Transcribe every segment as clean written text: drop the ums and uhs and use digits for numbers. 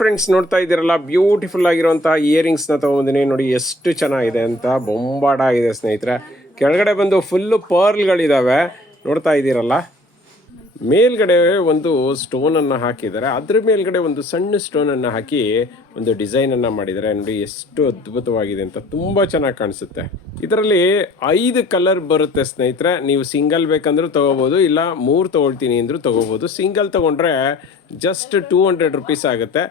Friends ನೋಡ್ತಾ ಇದ್ದೀರಲ್ಲ, beautiful ಆಗಿರುವಂತಹ ಇಯರಿಂಗ್ಸ್ನ ತೊಗೊಂಡಿನಿ ನೋಡಿ, ಎಷ್ಟು ಚೆನ್ನಾಗಿದೆ ಅಂತ. ಬೊಂಬಾಟ ಆಗಿದೆ ಸ್ನೇಹಿತರೆ. ಕೆಳಗಡೆ ಬಂದು ಫುಲ್ಲು ಪರ್ಲ್ಗಳಿದ್ದಾವೆ ನೋಡ್ತಾ ಇದ್ದೀರಲ್ಲ. ಮೇಲ್ಗಡೆ ಒಂದು ಸ್ಟೋನನ್ನು ಹಾಕಿದ್ದಾರೆ, ಅದ್ರ ಮೇಲ್ಗಡೆ ಒಂದು ಸಣ್ಣ ಸ್ಟೋನನ್ನು ಹಾಕಿ ಒಂದು ಡಿಸೈನನ್ನು ಮಾಡಿದ್ದಾರೆ ನೋಡಿ. ಎಷ್ಟು ಅದ್ಭುತವಾಗಿದೆ ಅಂತ, ತುಂಬ ಚೆನ್ನಾಗಿ ಕಾಣಿಸುತ್ತೆ. ಇದರಲ್ಲಿ 5 ಕಲರ್ ಬರುತ್ತೆ ಸ್ನೇಹಿತರೆ. ನೀವು ಸಿಂಗಲ್ ಬೇಕಂದ್ರೂ ತೊಗೋಬೋದು, ಇಲ್ಲ 3 ತೊಗೊಳ್ತೀನಿ ಅಂದರೂ ತೊಗೋಬೋದು. ಸಿಂಗಲ್ ತೊಗೊಂಡ್ರೆ ಜಸ್ಟ್ 200 ರುಪೀಸ್ ಆಗುತ್ತೆ,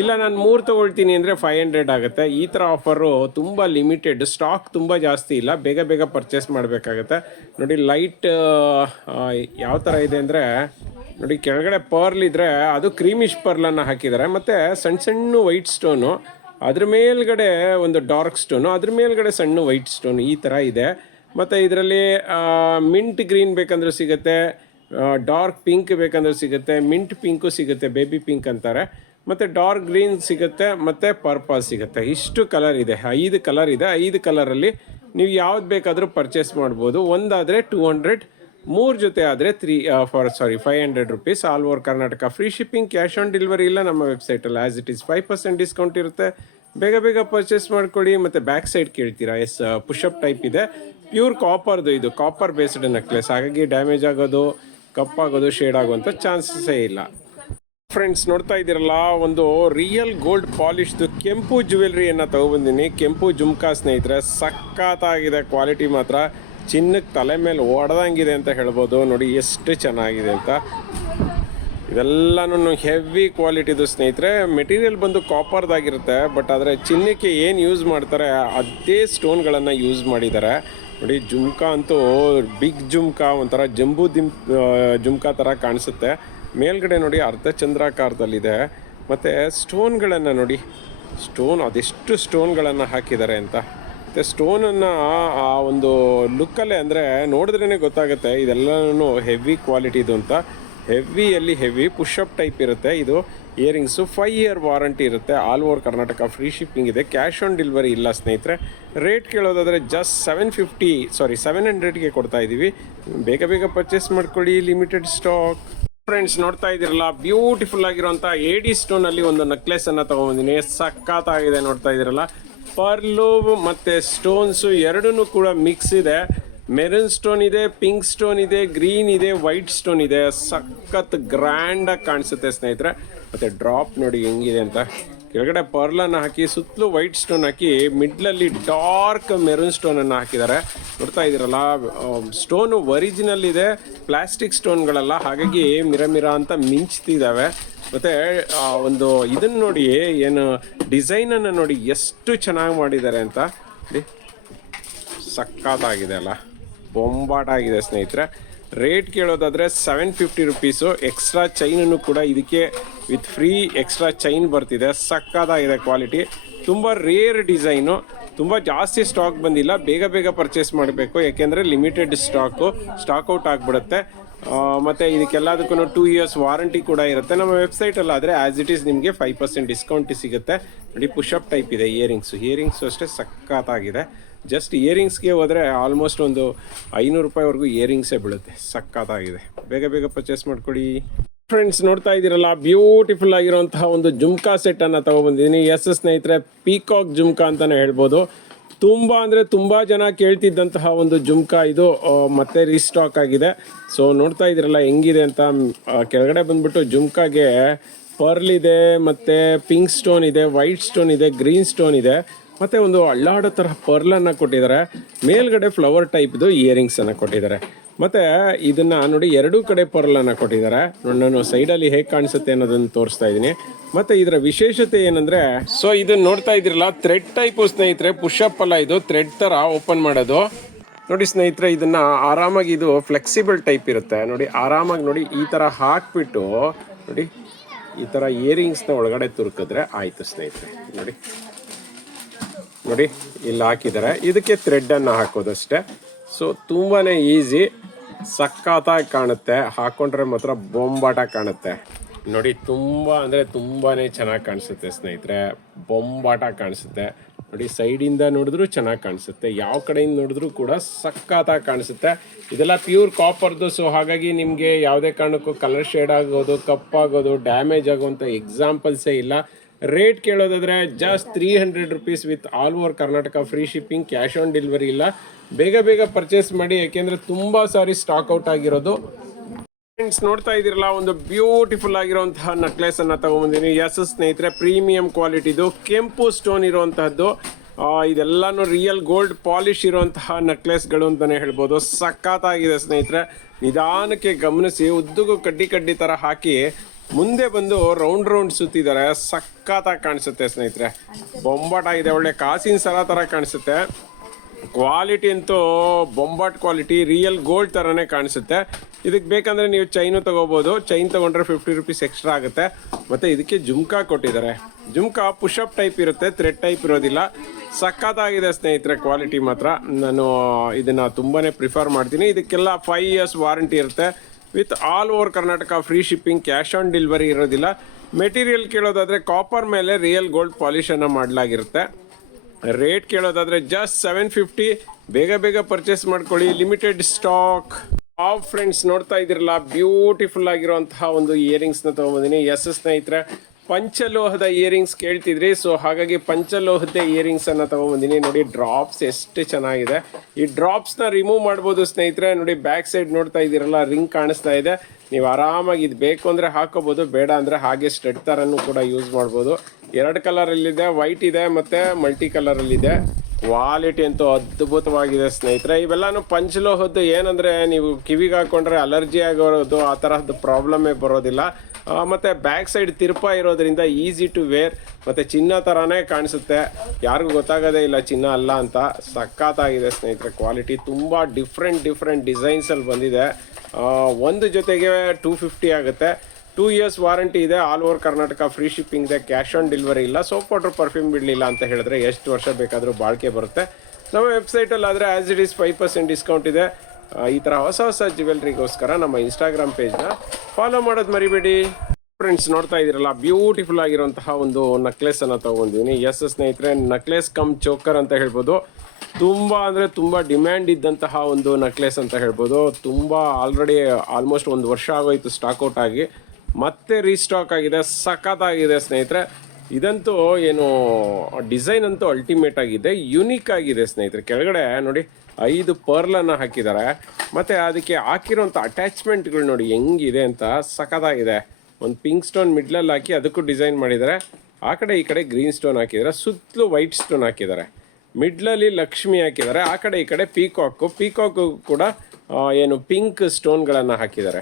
ಇಲ್ಲ ನಾನು 3 ತೊಗೊಳ್ತೀನಿ ಅಂದರೆ 500 ಆಗುತ್ತೆ. ಈ ಥರ ಆಫರು ತುಂಬ ಲಿಮಿಟೆಡ್, ಸ್ಟಾಕ್ ತುಂಬ ಜಾಸ್ತಿ ಇಲ್ಲ, ಬೇಗ ಬೇಗ ಪರ್ಚೇಸ್ ಮಾಡಬೇಕಾಗತ್ತೆ ನೋಡಿ. ಲೈಟ್ ಯಾವ ಥರ ಇದೆ ಅಂದರೆ ನೋಡಿ, ಕೆಳಗಡೆ ಪರ್ಲ್ ಇದ್ದರೆ ಅದು ಕ್ರೀಮಿಶ್ ಪರ್ಲನ್ನು ಹಾಕಿದ್ದಾರೆ, ಮತ್ತು ಸಣ್ಣ ಸಣ್ಣ ವೈಟ್ ಸ್ಟೋನು, ಅದ್ರ ಮೇಲ್ಗಡೆ ಒಂದು ಡಾರ್ಕ್ ಸ್ಟೋನು, ಅದ್ರ ಮೇಲ್ಗಡೆ ಸಣ್ಣ ವೈಟ್ ಸ್ಟೋನು, ಈ ಥರ ಇದೆ. ಮತ್ತು ಇದರಲ್ಲಿ ಮಿಂಟ್ ಗ್ರೀನ್ ಬೇಕಂದ್ರೂ ಸಿಗುತ್ತೆ, ಡಾರ್ಕ್ ಪಿಂಕ್ ಬೇಕಂದ್ರೂ ಸಿಗುತ್ತೆ, ಮಿಂಟ್ ಪಿಂಕು ಸಿಗುತ್ತೆ, ಬೇಬಿ ಪಿಂಕ್ ಅಂತಾರೆ, ಮತ್ತು ಡಾರ್ಕ್ ಗ್ರೀನ್ ಸಿಗುತ್ತೆ, ಮತ್ತು ಪರ್ಪಲ್ ಸಿಗುತ್ತೆ. ಇಷ್ಟು ಕಲರ್ ಇದೆ, 5 ಕಲರ್ ಇದೆ. 5 ಕಲರಲ್ಲಿ ನೀವು ಯಾವ್ದು ಬೇಕಾದರೂ ಪರ್ಚೇಸ್ ಮಾಡ್ಬೋದು. ಒಂದಾದರೆ 200, 3 ಜೊತೆ ಆದರೆ 500 rupees. All over Karnataka free shipping, cash on delivery ಇಲ್ಲ ನಮ್ಮ ವೆಬ್ಸೈಟಲ್ಲಿ. ಆ್ಯಸ್ ಇಟ್ ಈಸ್ 5% ಡಿಸ್ಕೌಂಟ್ ಇರುತ್ತೆ. ಬೇಗ ಬೇಗ ಪರ್ಚೇಸ್ ಮಾಡ್ಕೊಳ್ಳಿ. ಮತ್ತು ಬ್ಯಾಕ್ ಸೈಡ್ ಕೇಳ್ತೀರಾ, ಪುಷಪ್ ಟೈಪ್ ಇದೆ, ಪ್ಯೂರ್ ಕಾಪರ್ದು, ಇದು ಕಾಪರ್ ಬೇಸ್ಡ್ ನೆಕ್ಲೆಸ್, ಹಾಗಾಗಿ ಡ್ಯಾಮೇಜ್ ಆಗೋದು, ಕಪ್ಪಾಗೋದು, ಶೇಡ್ ಆಗುವಂಥ ಚಾನ್ಸಸ್ಸೇ ಇಲ್ಲ. ಫ್ರೆಂಡ್ಸ್ ನೋಡ್ತಾ ಇದ್ದೀರಲ್ಲ, ಒಂದು ರಿಯಲ್ ಗೋಲ್ಡ್ ಪಾಲಿಶ್ದು ಕೆಂಪು ಜ್ಯುವೆಲ್ರಿಯನ್ನು ತೊಗೊಬಂದಿನಿ. ಕೆಂಪು ಜುಮ್ಕಾ ಸ್ನೇಹಿತರೆ, ಸಖತ್ತಾಗಿದೆ ಕ್ವಾಲಿಟಿ ಮಾತ್ರ. ಚಿನ್ನಕ್ಕೆ ತಲೆ ಮೇಲೆ ಹೊಡೆದಂಗಿದೆ ಅಂತ ಹೇಳ್ಬೋದು ನೋಡಿ, ಎಷ್ಟು ಚೆನ್ನಾಗಿದೆ ಅಂತ. ಇದೆಲ್ಲನೂ ಹೆವಿ ಕ್ವಾಲಿಟಿದು ಸ್ನೇಹಿತರೆ. ಮೆಟೀರಿಯಲ್ ಬಂದು ಕಾಪರ್ದಾಗಿರುತ್ತೆ, ಬಟ್ ಆದರೆ ಚಿನ್ನಕ್ಕೆ ಏನು ಯೂಸ್ ಮಾಡ್ತಾರೆ ಅದೇ ಸ್ಟೋನ್ಗಳನ್ನು ಯೂಸ್ ಮಾಡಿದ್ದಾರೆ ನೋಡಿ. ಜುಮ್ಕಾ ಅಂತೂ ಬಿಗ್ ಜುಮ್ಕಾ, ಒಂಥರ ಜಂಬೂ ಜುಮ್ಕಾ ಥರ ಕಾಣಿಸುತ್ತೆ. ಮೇಲ್ಗಡೆ ನೋಡಿ ಅರ್ಧಚಂದ್ರಾಕಾರದಲ್ಲಿದೆ, ಮತ್ತು ಸ್ಟೋನ್ಗಳನ್ನು ನೋಡಿ, ಸ್ಟೋನ್ ಅದೆಷ್ಟು ಸ್ಟೋನ್ಗಳನ್ನು ಹಾಕಿದ್ದಾರೆ ಅಂತ. ಮತ್ತು ಸ್ಟೋನನ್ನು ಆ ಒಂದು ಲುಕ್ಕಲ್ಲೇ ಅಂದರೆ ನೋಡಿದ್ರೇ ಗೊತ್ತಾಗುತ್ತೆ ಇದೆಲ್ಲನೂ ಹೆವಿ ಕ್ವಾಲಿಟಿದು ಅಂತ. ಹೆವಿಯಲ್ಲಿ ಹೆವಿ ಪುಷಪ್ ಟೈಪ್ ಇರುತ್ತೆ ಇದು. ಇಯರಿಂಗ್ಸು 5 ಇಯರ್ ವಾರಂಟಿ ಇರುತ್ತೆ. All over Karnataka free shipping ಇದೆ, ಕ್ಯಾಶ್ ಆನ್ ಡೆಲಿವರಿ ಇಲ್ಲ ಸ್ನೇಹಿತರೆ. ರೇಟ್ ಕೇಳೋದಾದರೆ ಜಸ್ಟ್ 700ಗೆ ಕೊಡ್ತಾ ಇದ್ದೀವಿ. ಬೇಗ ಬೇಗ ಪರ್ಚೇಸ್ ಮಾಡ್ಕೊಳ್ಳಿ, ಲಿಮಿಟೆಡ್ ಸ್ಟಾಕ್. ಫ್ರೆಂಡ್ಸ್ ನೋಡ್ತಾ ಇದ್ದೀರಲ್ಲ, ಬ್ಯೂಟಿಫುಲ್ ಆಗಿರುವಂಥ AD ಸ್ಟೋನಲ್ಲಿ ಒಂದು ನೆಕ್ಲೆಸನ್ನು ತೊಗೊಂಬಂದಿನಿ. ಸಖತ್ತಾಗಿದೆ ನೋಡ್ತಾ ಇದ್ದೀರಲ್ಲ. ಪರ್ಲು ಮತ್ತು ಸ್ಟೋನ್ಸು ಎರಡೂ ಕೂಡ ಮಿಕ್ಸ್ ಇದೆ. ಮೆರೂನ್ ಸ್ಟೋನ್ ಇದೆ, ಪಿಂಕ್ ಸ್ಟೋನ್ ಇದೆ, ಗ್ರೀನ್ ಇದೆ, ವೈಟ್ ಸ್ಟೋನ್ ಇದೆ. ಸಖತ್ ಗ್ರ್ಯಾಂಡಾಗಿ ಕಾಣಿಸುತ್ತೆ ಸ್ನೇಹಿತರೆ. ಮತ್ತು ಡ್ರಾಪ್ ನೋಡಿ ಹೆಂಗಿದೆ ಅಂತ. ಕೆಳಗಡೆ ಪರ್ಲನ್ನು ಹಾಕಿ ಸುತ್ತಲೂ ವೈಟ್ ಸ್ಟೋನ್ ಹಾಕಿ ಮಿಡ್ಲಲ್ಲಿ ಡಾರ್ಕ್ ಮೆರೂನ್ ಸ್ಟೋನನ್ನು ಹಾಕಿದ್ದಾರೆ. ನೋಡ್ತಾ ಇದ್ದೀರಲ್ಲ, ಸ್ಟೋನು ಒರಿಜಿನಲ್ ಇದೆ, ಪ್ಲಾಸ್ಟಿಕ್ ಸ್ಟೋನ್ಗಳಲ್ಲ, ಹಾಗಾಗಿ ಮಿರ ಅಂತ ಮಿಂಚ್ತಿದ್ದಾವೆ. ಮತ್ತು ಒಂದು ಇದನ್ನು ನೋಡಿ, ಏನು ಡಿಸೈನನ್ನು ನೋಡಿ ಎಷ್ಟು ಚೆನ್ನಾಗಿ ಮಾಡಿದ್ದಾರೆ ಅಂತ. ಸಖತ್ತಾಗಿದೆ ಅಲ್ಲ, ಬೊಂಬಾಟ ಆಗಿದೆ ಸ್ನೇಹಿತರೆ. ರೇಟ್ ಕೇಳೋದಾದರೆ 750 ರುಪೀಸು. ಎಕ್ಸ್ಟ್ರಾ ಚೈನನ್ನು ಕೂಡ ಇದಕ್ಕೆ ವಿತ್ ಫ್ರೀ ಎಕ್ಸ್ಟ್ರಾ ಚೈನ್ ಬರ್ತಿದೆ. ಸಕ್ಕತ್ತಾಗಿದೆ ಕ್ವಾಲಿಟಿ, ತುಂಬ ರೇರ್ ಡಿಸೈನು, ತುಂಬ ಜಾಸ್ತಿ ಸ್ಟಾಕ್ ಬಂದಿಲ್ಲ. ಬೇಗ ಬೇಗ ಪರ್ಚೇಸ್ ಮಾಡಬೇಕು, ಯಾಕೆಂದರೆ ಲಿಮಿಟೆಡ್ ಸ್ಟಾಕ್ ಔಟ್ ಆಗಿಬಿಡುತ್ತೆ. ಮತ್ತು ಇದಕ್ಕೆಲ್ಲದಕ್ಕೂ 2 ಇಯರ್ಸ್ ವಾರಂಟಿ ಕೂಡ ಇರುತ್ತೆ. ನಮ್ಮ ವೆಬ್ಸೈಟಲ್ಲಾದರೆ ಆ್ಯಸ್ ಇಟ್ ಈಸ್ ನಿಮಗೆ 5% ಡಿಸ್ಕೌಂಟ್ ಸಿಗುತ್ತೆ ನೋಡಿ. ಪುಷಪ್ ಟೈಪ್ ಇದೆ ಇಯರಿಂಗ್ಸು ಅಷ್ಟೇ ಸಖತ್ತಾಗಿದೆ. ಜಸ್ಟ್ ಇಯರಿಂಗ್ಸ್ಗೆ ಹೋದರೆ ಆಲ್ಮೋಸ್ಟ್ ಒಂದು 500 ರೂಪಾಯಿವರೆಗೂ ಇಯರಿಂಗ್ಸೇ ಬೀಳುತ್ತೆ. ಸಖತ್ತಾಗಿದೆ, ಬೇಗ ಬೇಗ ಪರ್ಚೇಸ್ ಮಾಡ್ಕೊಳ್ಳಿ. ಫ್ರೆಂಡ್ಸ್ ನೋಡ್ತಾ ಇದ್ದೀರಲ್ಲ, ಬ್ಯೂಟಿಫುಲ್ ಆಗಿರುವಂತಹ ಒಂದು ಜುಮ್ಕಾ ಸೆಟ್ಟನ್ನು ತೊಗೊಬಂದಿದ್ದೀನಿ. ಸ್ನೇಹಿತರೆ, ಪೀಕಾಕ್ ಜುಮ್ಕಾ ಅಂತಲೇ ಹೇಳ್ಬೋದು. ತುಂಬ ಅಂದರೆ ತುಂಬ ಜನ ಕೇಳ್ತಿದ್ದಂತಹ ಒಂದು ಜುಮ್ಕಾ ಇದು ಮತ್ತೆ ರೀಸ್ಟಾಕ್ ಆಗಿದೆ. ಸೊ ನೋಡ್ತಾ ಇದ್ದೀರಲ್ಲ ಹೆಂಗಿದೆ ಅಂತ. ಕೆಳಗಡೆ ಬಂದ್ಬಿಟ್ಟು ಜುಮ್ಕಾಗೆ ಪರ್ಲ್ ಇದೆ, ಮತ್ತು ಪಿಂಕ್ ಸ್ಟೋನ್ ಇದೆ, ವೈಟ್ ಸ್ಟೋನ್ ಇದೆ, ಗ್ರೀನ್ ಸ್ಟೋನ್ ಇದೆ, ಮತ್ತು ಒಂದು ಅಳ್ಳಾಡೋ ಥರ ಪರ್ಲನ್ನು ಕೊಟ್ಟಿದ್ದಾರೆ. ಮೇಲ್ಗಡೆ ಫ್ಲವರ್ ಟೈಪ್ದು ಇಯರಿಂಗ್ಸನ್ನು ಕೊಟ್ಟಿದ್ದಾರೆ. ಮತ್ತು ಇದನ್ನು ನೋಡಿ, ಎರಡೂ ಕಡೆ ಪರ್ಲನ್ನು ಕೊಟ್ಟಿದ್ದಾರೆ. ನಾನು ಸೈಡಲ್ಲಿ ಹೇಗೆ ಕಾಣಿಸುತ್ತೆ ಅನ್ನೋದನ್ನು ತೋರಿಸ್ತಾ ಇದ್ದೀನಿ. ಮತ್ತು ಇದರ ವಿಶೇಷತೆ ಏನಂದರೆ, ಸೊ ಇದನ್ನು ನೋಡ್ತಾ ಇದ್ದೀರಲ್ಲ, ಥ್ರೆಡ್ ಟೈಪು ಸ್ನೇಹಿತರೆ. ಪುಷಪ್ ಅಲ್ಲ, ಇದು ಥ್ರೆಡ್ ಥರ ಓಪನ್ ಮಾಡೋದು ನೋಡಿ ಸ್ನೇಹಿತರೆ. ಇದನ್ನು ಆರಾಮಾಗಿ, ಇದು ಫ್ಲೆಕ್ಸಿಬಲ್ ಟೈಪ್ ಇರುತ್ತೆ ನೋಡಿ. ಆರಾಮಾಗಿ ನೋಡಿ, ಈ ಥರ ಹಾಕ್ಬಿಟ್ಟು ನೋಡಿ, ಈ ಥರ ಇಯರಿಂಗ್ಸ್ನ ಒಳಗಡೆ ತುರುಕಿದ್ರೆ ಆಯಿತು ಸ್ನೇಹಿತರೆ. ನೋಡಿ ಇಲ್ಲಿ ಹಾಕಿದ್ದಾರೆ. ಇದಕ್ಕೆ ಥ್ರೆಡ್ಡನ್ನು ಹಾಕೋದಷ್ಟೇ. ಸೊ ತುಂಬಾ ಈಸಿ, ಸಖತ್ತಾಗಿ ಕಾಣುತ್ತೆ. ಹಾಕ್ಕೊಂಡ್ರೆ ಮಾತ್ರ ಬೊಂಬಾಟ ಕಾಣುತ್ತೆ ನೋಡಿ. ತುಂಬ ಅಂದರೆ ತುಂಬಾ ಚೆನ್ನಾಗಿ ಕಾಣಿಸುತ್ತೆ ಸ್ನೇಹಿತರೆ, ಬೊಂಬಾಟ ಕಾಣಿಸುತ್ತೆ ನೋಡಿ. ಸೈಡಿಂದ ನೋಡಿದ್ರೂ ಚೆನ್ನಾಗಿ ಕಾಣಿಸುತ್ತೆ, ಯಾವ ಕಡೆಯಿಂದ ನೋಡಿದ್ರೂ ಕೂಡ ಸಖತ್ತಾಗಿ ಕಾಣಿಸುತ್ತೆ. ಇದೆಲ್ಲ ಪ್ಯೂರ್ ಕಾಪರ್ದು. ಸೊ ಹಾಗಾಗಿ ನಿಮಗೆ ಯಾವುದೇ ಕಾರಣಕ್ಕೂ ಕಲರ್ ಶೇಡ್ ಆಗೋದು, ಕಪ್ಪಾಗೋದು, ಡ್ಯಾಮೇಜ್ ಆಗೋವಂಥ ಎಕ್ಸಾಂಪಲ್ಸೇ ಇಲ್ಲ. ರೇಟ್ ಕೇಳೋದಾದರೆ just 300 rupees with all over Karnataka, free shipping, cash on delivery ಇಲ್ಲ. ಬೇಗ ಬೇಗ ಪರ್ಚೇಸ್ ಮಾಡಿ, ಯಾಕೆಂದರೆ ತುಂಬ ಸಾರಿ ಸ್ಟಾಕ್ ಔಟ್ ಆಗಿರೋದು. ಫ್ರೆಂಡ್ಸ್ ನೋಡ್ತಾ ಇದ್ದೀರಲ್ಲ, ಒಂದು ಬ್ಯೂಟಿಫುಲ್ ಆಗಿರುವಂತಹ ನೆಕ್ಲೆಸ್ ಅನ್ನು ತಗೊಂಬಂದಿನಿ. ಎಸ್ ಸ್ನೇಹಿತರೆ, ಪ್ರೀಮಿಯಂ ಕ್ವಾಲಿಟಿದು ಕೆಂಪು ಸ್ಟೋನ್ ಇರುವಂತಹದ್ದು. ಇದೆಲ್ಲಾನು ರಿಯಲ್ ಗೋಲ್ಡ್ ಪಾಲಿಶ್ ಇರುವಂತಹ ನೆಕ್ಲೆಸ್ಗಳು ಅಂತಲೇ ಹೇಳ್ಬೋದು. ಸಖತ್ತಾಗಿದೆ ಸ್ನೇಹಿತರೆ, ನಿಧಾನಕ್ಕೆ ಗಮನಿಸಿ. ಉದ್ದಗೂ ಕಡ್ಡಿ ಥರ ಹಾಕಿ ಮುಂದೆ ಬಂದು ರೌಂಡ್ ಸುತ್ತಿದ್ದಾರೆ. ಸಖತ್ತಾಗಿ ಕಾಣಿಸುತ್ತೆ ಸ್ನೇಹಿತರೆ, ಬೊಂಬಾಟ ಇದೆ, ಒಳ್ಳೆ ಕಾಸಿನ ಸರ ಥರ ಕಾಣಿಸುತ್ತೆ. ಕ್ವಾಲಿಟಿ ಅಂತೂ ಬೊಂಬಾಟ್ ಕ್ವಾಲಿಟಿ, ರಿಯಲ್ ಗೋಲ್ಡ್ ಥರನೇ ಕಾಣಿಸುತ್ತೆ. ಇದಕ್ಕೆ ಬೇಕಂದರೆ ನೀವು ಚೈನು ತೊಗೋಬೋದು. ಚೈನ್ ತೊಗೊಂಡ್ರೆ 50 ರುಪೀಸ್ ಎಕ್ಸ್ಟ್ರಾ ಆಗುತ್ತೆ. ಮತ್ತು ಇದಕ್ಕೆ ಜುಮ್ಕಾ ಕೊಟ್ಟಿದ್ದಾರೆ. ಜುಮ್ಕಾ ಪುಷಪ್ ಟೈಪ್ ಇರುತ್ತೆ, ಥ್ರೆಡ್ ಟೈಪ್ ಇರೋದಿಲ್ಲ. ಸಖತ್ತಾಗಿದೆ ಸ್ನೇಹಿತರೆ, ಕ್ವಾಲಿಟಿ ಮಾತ್ರ ನಾನು ಇದನ್ನು ತುಂಬಾ ಪ್ರಿಫರ್ ಮಾಡ್ತೀನಿ. ಇದಕ್ಕೆಲ್ಲ 5 ಇಯರ್ಸ್ ವಾರಂಟಿ ಇರುತ್ತೆ with all over Karnataka, free shipping, cash on delivery ಇರೋದಿಲ್ಲ. ಮೆಟೀರಿಯಲ್ ಕೇಳೋದಾದರೆ ಕಾಪರ್ ಮೇಲೆ ರಿಯಲ್ ಗೋಲ್ಡ್ ಪಾಲಿಶನ್ನು ಮಾಡಲಾಗಿರುತ್ತೆ. ರೇಟ್ ಕೇಳೋದಾದರೆ ಜಸ್ಟ್ 750. ಬೇಗ ಪರ್ಚೇಸ್ ಮಾಡ್ಕೊಳ್ಳಿ, ಲಿಮಿಟೆಡ್ ಸ್ಟಾಕ್. ಫ್ರೆಂಡ್ಸ್ ನೋಡ್ತಾ ಇದ್ದೀರಲ್ಲ, ಬ್ಯೂಟಿಫುಲ್ ಆಗಿರುವಂತಹ ಒಂದು ಇಯರಿಂಗ್ಸ್ನ ತೊಗೊಂಬಂದಿನಿ. ಎಸ್ ಸ್ನೇಹಿತರೆ, ಪಂಚಲೋಹದ ಇಯರಿಂಗ್ಸ್ ಕೇಳ್ತಿದ್ರಿ, ಸೊ ಹಾಗಾಗಿ ಪಂಚಲೋಹದ ಇಯರಿಂಗ್ಸನ್ನು ತೊಗೊಂಬಂದಿನಿ. ನೋಡಿ ಡ್ರಾಪ್ಸ್ ಎಷ್ಟು ಚೆನ್ನಾಗಿದೆ. ಈ ಡ್ರಾಪ್ಸ್ನ ರಿಮೂವ್ ಮಾಡ್ಬೋದು ಸ್ನೇಹಿತರೆ. ನೋಡಿ ಬ್ಯಾಕ್ ಸೈಡ್ ನೋಡ್ತಾ ಇದ್ದೀರಲ್ಲ, ರಿಂಗ್ ಕಾಣಿಸ್ತಾ ಇದೆ. ನೀವು ಆರಾಮಾಗಿ ಇದು ಬೇಕು ಅಂದರೆ ಹಾಕೋಬೋದು, ಬೇಡ ಅಂದರೆ ಹಾಗೆ ಸ್ಟಡ್ ಥರನೂ ಕೂಡ ಯೂಸ್ ಮಾಡ್ಬೋದು. 2 ಕಲರಲ್ಲಿದೆ, ವೈಟ್ ಇದೆ ಮತ್ತು ಮಲ್ಟಿ ಕಲರಲ್ಲಿದೆ. ಕ್ವಾಲಿಟಿ ಅಂತೂ ಅದ್ಭುತವಾಗಿದೆ ಸ್ನೇಹಿತರೆ. ಇವೆಲ್ಲಾನು ಪಂಚಲೋಹದ್ದು. ಏನಂದರೆ ನೀವು ಕಿವಿಗೆ ಹಾಕ್ಕೊಂಡ್ರೆ ಅಲರ್ಜಿ ಆಗೋದು, ಆ ತರಹದ್ದು ಪ್ರಾಬ್ಲಮ್ಮೇ ಬರೋದಿಲ್ಲ. ಮತ್ತು ಬ್ಯಾಕ್ ಸೈಡ್ ತಿರುಪ ಇರೋದ್ರಿಂದ ಈಸಿ ಟು ವೇರ್, ಮತ್ತು ಚಿನ್ನ ಥರನೇ ಕಾಣಿಸುತ್ತೆ, ಯಾರಿಗೂ ಗೊತ್ತಾಗೋದೇ ಇಲ್ಲ ಚಿನ್ನ ಅಲ್ಲ ಅಂತ. ಸಖತ್ತಾಗಿದೆ ಸ್ನೇಹಿತರೆ, ಕ್ವಾಲಿಟಿ ತುಂಬ ಡಿಫ್ರೆಂಟ್ ಡಿಸೈನ್ಸಲ್ಲಿ ಬಂದಿದೆ. ಒಂದು ಜೊತೆಗೆ 250 ಆಗುತ್ತೆ. 2 ಇಯರ್ಸ್ ವಾರಂಟಿ ಇದೆ, all over Karnataka, free shipping ಇದೆ, ಕ್ಯಾಶ್ ಆನ್ ಡೆಲಿವರಿ ಇಲ್ಲ. ಸೋಪ್ ಪೌಡ್ರ್ ಪರ್ಫ್ಯೂಮ್ ಬಿಡಲಿಲ್ಲ ಅಂತ ಹೇಳಿದ್ರೆ ಎಷ್ಟು ವರ್ಷ ಬೇಕಾದರೂ ಬಾಳಿಕೆ ಬರುತ್ತೆ. ನಮ್ಮ ವೆಬ್ಸೈಟಲ್ಲಾದರೆ ಆ್ಯಸ್ ಇಟ್ ಈಸ್ 5% ಡಿಸ್ಕೌಂಟ್ ಇದೆ. ಈ ಥರ ಹೊಸ ಜ್ಯುವೆಲ್ರಿಗೋಸ್ಕರ ನಮ್ಮ ಇನ್ಸ್ಟಾಗ್ರಾಮ್ ಪೇಜ್ನ ಫಾಲೋ ಮಾಡೋದು ಮರಿಬೇಡಿ. ಫ್ರೆಂಡ್ಸ್ ನೋಡ್ತಾ ಇದ್ದೀರಲ್ಲ, ಬ್ಯೂಟಿಫುಲ್ ಆಗಿರುವಂತಹ ಒಂದು ನೆಕ್ಲೆಸನ್ನು ತೊಗೊಂಡಿದ್ದೀನಿ. ಎಸ್ ಸ್ನೇಹಿತರೆ, ನೆಕ್ಲೆಸ್ ಕಮ್ ಚೋಕರ್ ಅಂತ ಹೇಳ್ಬೋದು. ತುಂಬ ಡಿಮ್ಯಾಂಡ್ ಇದ್ದಂತಹ ಒಂದು ನೆಕ್ಲೆಸ್ ಅಂತ ಹೇಳ್ಬೋದು. ಆಲ್ರೆಡಿ ಆಲ್ಮೋಸ್ಟ್ 1 ವರ್ಷ ಆಗೋಯ್ತು ಸ್ಟಾಕ್ಔಟ್ ಆಗಿ, ಮತ್ತೆ ರೀಸ್ಟಾಕ್ ಆಗಿದೆ. ಸಖತ್ತಾಗಿದೆ ಸ್ನೇಹಿತರೆ. ಇದಂತೂ ಏನು ಡಿಸೈನ್ ಅಂತೂ ಅಲ್ಟಿಮೇಟ್ ಆಗಿದೆ, ಯುನೀಕ್ ಆಗಿದೆ ಸ್ನೇಹಿತರೆ. ಕೆಳಗಡೆ ನೋಡಿ 5 ಪರ್ಲನ್ನು ಹಾಕಿದ್ದಾರೆ, ಮತ್ತು ಅದಕ್ಕೆ ಹಾಕಿರೋಂಥ ಅಟ್ಯಾಚ್ಮೆಂಟ್ಗಳು ನೋಡಿ ಹೆಂಗಿದೆ ಅಂತ. ಸಖತ್ತಾಗಿದೆ. ಒಂದು ಪಿಂಕ್ ಸ್ಟೋನ್ ಮಿಡ್ಲಲ್ಲಿ ಹಾಕಿ ಅದಕ್ಕೂ ಡಿಸೈನ್ ಮಾಡಿದ್ದಾರೆ. ಆ ಕಡೆ ಈ ಕಡೆ ಗ್ರೀನ್ ಸ್ಟೋನ್ ಹಾಕಿದ್ದಾರೆ, ಸುತ್ತಲೂ ವೈಟ್ ಸ್ಟೋನ್ ಹಾಕಿದ್ದಾರೆ. ಮಿಡ್ಲಲ್ಲಿ ಲಕ್ಷ್ಮಿ ಹಾಕಿದ್ದಾರೆ, ಆ ಕಡೆ ಈ ಕಡೆ ಪೀಕಾಕು ಕೂಡ ಏನು ಪಿಂಕ್ ಸ್ಟೋನ್ಗಳನ್ನು ಹಾಕಿದ್ದಾರೆ.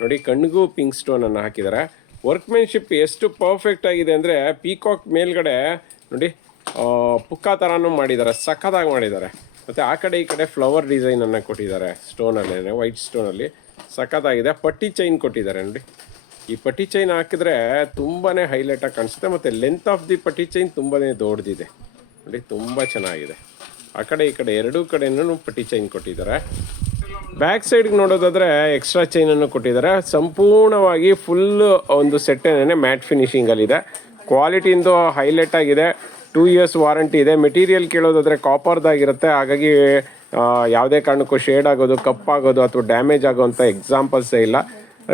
ನೋಡಿ ಕಣ್ಣಿಗೂ ಪಿಂಕ್ ಸ್ಟೋನನ್ನು ಹಾಕಿದ್ದಾರೆ. ವರ್ಕ್ಮೆನ್ಶಿಪ್ ಎಷ್ಟು ಪರ್ಫೆಕ್ಟ್ ಆಗಿದೆ ಅಂದರೆ, ಪೀಕಾಕ್ ಮೇಲ್ಗಡೆ ನೋಡಿ ಪುಕ್ಕ ಥರನೂ ಮಾಡಿದ್ದಾರೆ, ಸಖತ್ತಾಗಿ ಮಾಡಿದ್ದಾರೆ. ಮತ್ತು ಆ ಕಡೆ ಈ ಕಡೆ ಫ್ಲವರ್ ಡಿಸೈನನ್ನು ಕೊಟ್ಟಿದ್ದಾರೆ ಸ್ಟೋನಲ್ಲೇ, ವೈಟ್ ಸ್ಟೋನಲ್ಲಿ. ಸಖತ್ತಾಗಿದೆ. ಪಟ್ಟಿ ಚೈನ್ ಕೊಟ್ಟಿದ್ದಾರೆ ನೋಡಿ. ಈ ಪಟ್ಟಿ ಚೈನ್ ಹಾಕಿದ್ರೆ ತುಂಬಾ ಹೈಲೈಟಾಗಿ ಕಾಣಿಸುತ್ತೆ, ಮತ್ತು ಲೆಂತ್ ಆಫ್ ದಿ ಪಟ್ಟಿ ಚೈನ್ ತುಂಬಾ ದೊಡ್ಡದಿದೆ ನೋಡಿ, ತುಂಬ ಚೆನ್ನಾಗಿದೆ. ಆ ಕಡೆ ಈ ಕಡೆ ಎರಡೂ ಕಡೆಯೂ ಪಟ್ಟಿ ಚೈನ್ ಕೊಟ್ಟಿದ್ದಾರೆ. ಬ್ಯಾಕ್ ಸೈಡ್ಗೆ ನೋಡೋದಾದರೆ ಎಕ್ಸ್ಟ್ರಾ ಚೈನನ್ನು ಕೊಟ್ಟಿದ್ದಾರೆ. ಸಂಪೂರ್ಣವಾಗಿ ಫುಲ್ ಒಂದು ಸೆಟ್ಟೇನೆ ಮ್ಯಾಟ್ ಫಿನಿಶಿಂಗಲ್ಲಿದೆ. ಕ್ವಾಲಿಟಿಯಿಂದ ಹೈಲೈಟ್ ಆಗಿದೆ. 2 ಇಯರ್ಸ್ ವಾರಂಟಿ ಇದೆ. ಮೆಟೀರಿಯಲ್ ಕೇಳೋದಾದರೆ ಕಾಪರ್ದಾಗಿರುತ್ತೆ, ಹಾಗಾಗಿ ಯಾವುದೇ ಕಾರಣಕ್ಕೂ ಶೇಡ್ ಆಗೋದು, ಕಪ್ಪಾಗೋದು ಅಥವಾ ಡ್ಯಾಮೇಜ್ ಆಗೋವಂಥ ಎಕ್ಸಾಂಪಲ್ಸೇ ಇಲ್ಲ.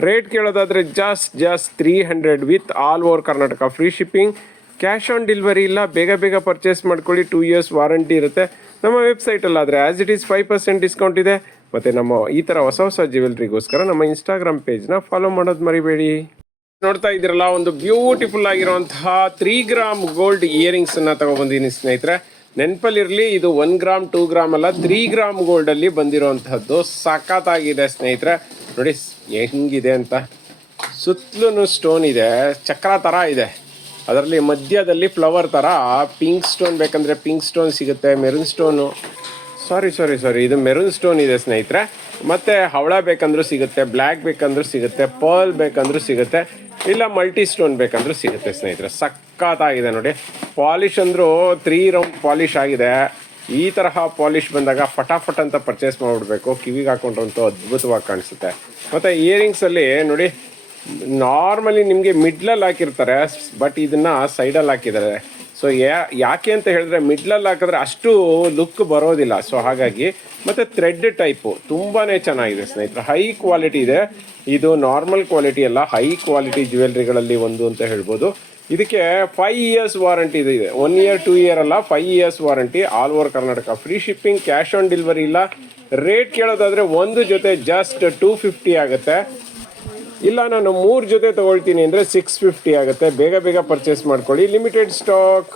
ರೇಟ್ ಕೇಳೋದಾದರೆ just 300 with all over Karnataka, free shipping, cash on delivery ಇಲ್ಲ. ಬೇಗ ಪರ್ಚೇಸ್ ಮಾಡ್ಕೊಳ್ಳಿ. 2 ಇಯರ್ಸ್ ವಾರಂಟಿ ಇರುತ್ತೆ. ನಮ್ಮ ವೆಬ್ಸೈಟಲ್ಲಾದರೆ ಆ್ಯಸ್ ಇಟ್ ಈಸ್ 5% ಡಿಸ್ಕೌಂಟ್ ಇದೆ. ಮತ್ತು ನಮ್ಮ ಈ ಥರ ಹೊಸ ಜ್ಯುವೆಲ್ರಿಗೋಸ್ಕರ ನಮ್ಮ ಇನ್ಸ್ಟಾಗ್ರಾಮ್ ಪೇಜ್ನ ಫಾಲೋ ಮಾಡೋದು ಮರಿಬೇಡಿ. ನೋಡ್ತಾ ಇದ್ದೀರಲ್ಲ, ಒಂದು ಬ್ಯೂಟಿಫುಲ್ ಆಗಿರುವಂತಹ 3 ಗ್ರಾಮ್ ಗೋಲ್ಡ್ ಇಯರಿಂಗ್ಸನ್ನು ತೊಗೊಬಂದಿದ್ದೀನಿ ಸ್ನೇಹಿತರೆ. ನೆನಪಲ್ಲಿರಲಿ, ಇದು 1 ಗ್ರಾಮ್ 2 ಗ್ರಾಮ್ ಅಲ್ಲ, 3 ಗ್ರಾಮ್ ಗೋಲ್ಡಲ್ಲಿ ಬಂದಿರೋವಂಥದ್ದು. ಸಖತ್ತಾಗಿದೆ ಸ್ನೇಹಿತರೆ. ನೋಡಿ ಹೆಂಗಿದೆ ಅಂತ. ಸುತ್ತಲೂ ಸ್ಟೋನ್ ಇದೆ, ಚಕ್ರ ಥರ ಇದೆ. ಅದರಲ್ಲಿ ಮಧ್ಯದಲ್ಲಿ ಫ್ಲವರ್ ಥರ ಪಿಂಕ್ ಸ್ಟೋನ್ ಬೇಕಂದರೆ ಪಿಂಕ್ ಸ್ಟೋನ್ ಸಿಗುತ್ತೆ. ಮೆರೂನ್ ಸ್ಟೋನು ಸಾರಿ ಇದು ಮೆರೂನ್ ಸ್ಟೋನ್ ಇದೆ ಸ್ನೇಹಿತರೆ. ಮತ್ತು ಹವಳ ಬೇಕಂದ್ರೂ ಸಿಗುತ್ತೆ, ಬ್ಲ್ಯಾಕ್ ಬೇಕಂದ್ರೂ ಸಿಗುತ್ತೆ, ಪರ್ಲ್ ಬೇಕಂದ್ರೂ ಸಿಗುತ್ತೆ, ಇಲ್ಲ ಮಲ್ಟಿ ಸ್ಟೋನ್ ಬೇಕಂದ್ರೂ ಸಿಗುತ್ತೆ ಸ್ನೇಹಿತರೆ. ಸಖತ್ತಾಗಿದೆ ನೋಡಿ. ಪಾಲಿಶ್ ಅಂದರೂ 3 ರೌಂಡ್ ಪಾಲಿಶ್ ಆಗಿದೆ. ಈ ತರಹ ಪಾಲಿಶ್ ಬಂದಾಗ ಫಟಾಫಟ್ ಅಂತ ಪರ್ಚೇಸ್ ಮಾಡಿಬಿಡ್ಬೇಕು. ಕಿವಿಗೆ ಹಾಕೊಂಡ್ರಂತೂ ಅದ್ಭುತವಾಗಿ ಕಾಣಿಸುತ್ತೆ. ಮತ್ತು ಇಯರಿಂಗ್ಸಲ್ಲಿ ನೋಡಿ, ನಾರ್ಮಲಿ ನಿಮಗೆ ಮಿಡ್ಲಲ್ಲಿ ಹಾಕಿರ್ತಾರೆ, ಬಟ್ ಇದನ್ನು ಸೈಡಲ್ಲಿ ಹಾಕಿದ್ದಾರೆ. ಸೊ ಯಾಕೆ ಅಂತ ಹೇಳಿದ್ರೆ, ಮಿಡ್ಲಲ್ಲಿ ಹಾಕಿದ್ರೆ ಅಷ್ಟು ಲುಕ್ ಬರೋದಿಲ್ಲ. ಸೊ ಹಾಗಾಗಿ, ಮತ್ತು ಥ್ರೆಡ್ ಟೈಪು ತುಂಬಾ ಚೆನ್ನಾಗಿದೆ ಸ್ನೇಹಿತರೆ. ಹೈ ಕ್ವಾಲಿಟಿ ಇದೆ. ಇದು ನಾರ್ಮಲ್ ಕ್ವಾಲಿಟಿ ಅಲ್ಲ, ಹೈ ಕ್ವಾಲಿಟಿ ಜ್ಯುವೆಲ್ರಿಗಳಲ್ಲಿ ಒಂದು ಅಂತ ಹೇಳ್ಬೋದು. ಇದಕ್ಕೆ 5 ಇಯರ್ಸ್ ವಾರಂಟಿ ಇದೆ. 1 ಇಯರ್ 2 ಇಯರ್ ಅಲ್ಲ, 5 years warranty. All over Karnataka free shipping, cash on delivery ಇಲ್ಲ. ರೇಟ್ ಕೇಳೋದಾದರೆ ಒಂದು ಜೊತೆ ಜಸ್ಟ್ 250 ಆಗುತ್ತೆ. ಇಲ್ಲ ನಾನು 3 ಜೊತೆ ತೊಗೊಳ್ತೀನಿ ಅಂದರೆ 650 ಆಗುತ್ತೆ. ಬೇಗ ಬೇಗ ಪರ್ಚೇಸ್ ಮಾಡ್ಕೊಳ್ಳಿ, ಲಿಮಿಟೆಡ್ ಸ್ಟಾಕ್.